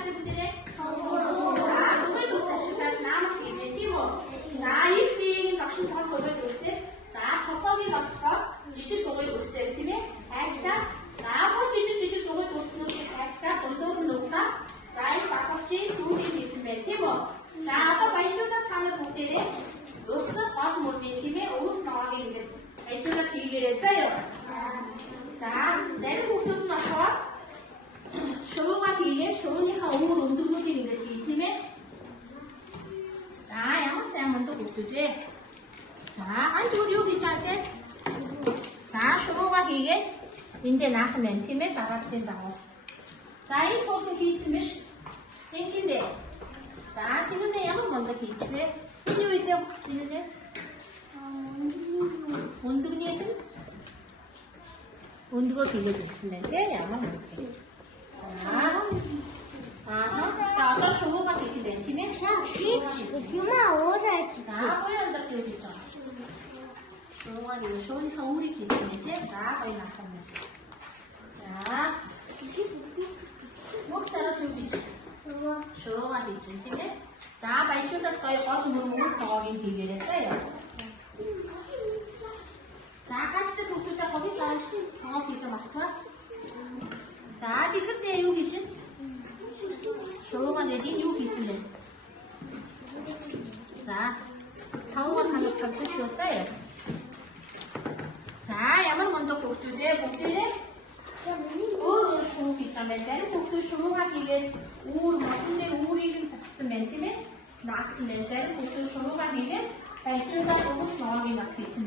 наадах бүгдээрээ? Дугуй дуусаа шигтэй наамах хийжээ тийм үү? За их багшин тоо дугуй дуусаа. За толгойг олохоор жижиг дугуй дуусаа тийм ээ? Хайчтаа. Наамах жижиг дугуй дууснуудыг хайчтаа дундуур нь өгнө. За энэ багчийн сүүлийн хийсэн байх тийм үү? За одоо баяжуулаад та нар бүгдээрээ дуусна гол мөрний тийм ээ? Өвс ногоог ингээд баяжуулаад хийгээрэй заяа. За зарим хүмүүс нь болохоор шувуугаа хийгээ шувууныхаа өөр өндөргүүдийг ингээд хий тийм ээ. За ямар сайн мундаг хүмүүс вэ? За зүгээр юу хийж байгаа те? За шувуугаа хийгээ эндээ наахан байна тийм ээ дараагийн дагуу. За энэ бүгд хийсэн биш. Тэнгиндэ. За тэгвэл ямар мундаг хийчихвэ? Энэ юу вэ? Тэнгиндэ. Өндөгнийх нь өндгөө хийгээд өгсөн байна тийм ямар мундаг. За одоо шувуугаа хийх юм байна тийм ээ. Юмаа өөрөө ч. За гоё өндөр хийж байгаа. Шувуугаа хийх шувууныхаа өөрийг хийсэн байна тийм. За гоё наах юм байна. За мөксөрөө хийж. Шувуугаа хийж тийм ээ. За баяжуулаад гоё гол мөрмөс ногоогийн хийгээрэй заяа. За гачтай төвчтэй хогийн сааш ногоо хийх мартаа. За дэлгэрсэн юу хийж вэ? Шувуугаа нэгийн юу хийсэн бэ? За цавуугаар ханаж чадсан шүү заяа. За ямар мундаг хөвгүүд вэ? Бүгдээрээ өөр шувуу хийж байгаа юм. Зарим хөвгүүд шувуугаа хийгээд үүр модон дээр үүрийг нь зассан байна тийм ээ. Наасан байна. Зарим хөвгүүд шувуугаа хийгээд баяжуулаад өвс ногоог нь бас хийсэн